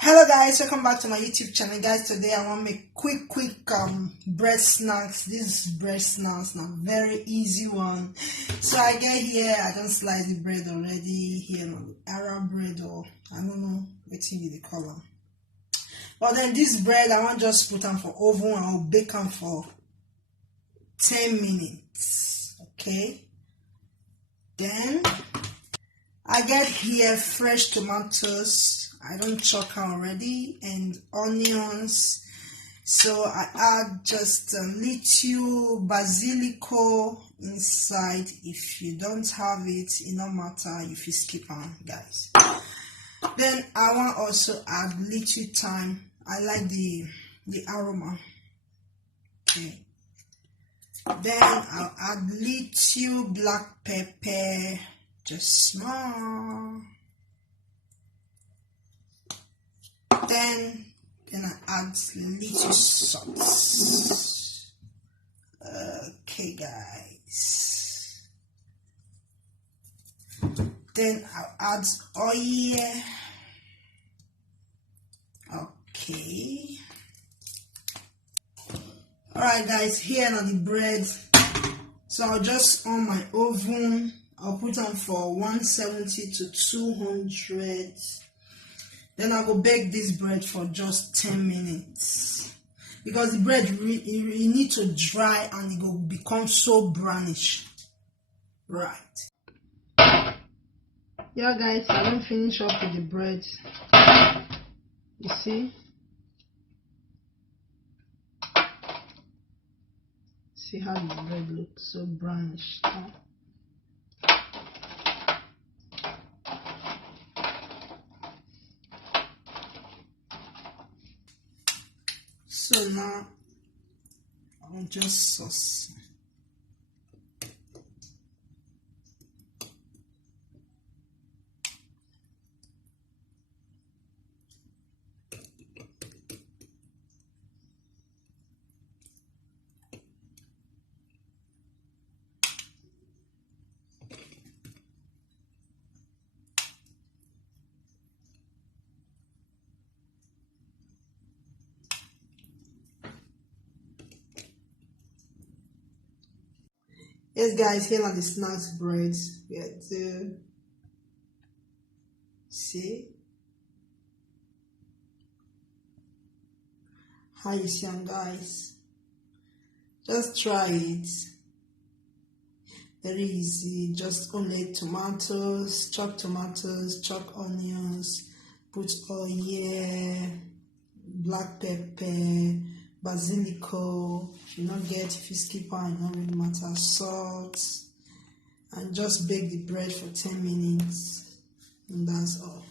Hello guys, welcome back to my YouTube channel. Guys, today I want to make quick bread snacks. This bread snacks now very easy one. So I get here, I don't slice the bread already here on Arab bread, or I don't know what be the color. But then this bread I want just put them for oven and I'll bake them for 10 minutes. Okay, then I get here fresh tomatoes. I don't chop already, and onions. So I add just a little basilico inside. If you don't have it, it no matter if you skip on, guys. Then I want also add little thyme. I like the aroma. Okay. Then I'll add little black pepper, just small. Then I add little salt. Okay, guys. Then I'll add oil. Okay. Alright, guys. Here are the bread. So I'll just on my oven. I'll put on for 170 to 200. Then I will bake this bread for just 10 minutes. Because the bread you need to dry and it will become so brownish. Right. Yeah guys, I don't finish up with the bread. You see? See how the bread looks so brownish. Huh? So now I'll just sauce. Yes guys, here are the snacks breads. We have to see how you see them, guys. Just try it. Very easy. Just only tomatoes, chop onions, put oil, black pepper, basilico. If you not get, if you skip on, it don't really matter, salt, and just bake the bread for 10 minutes, and that's all.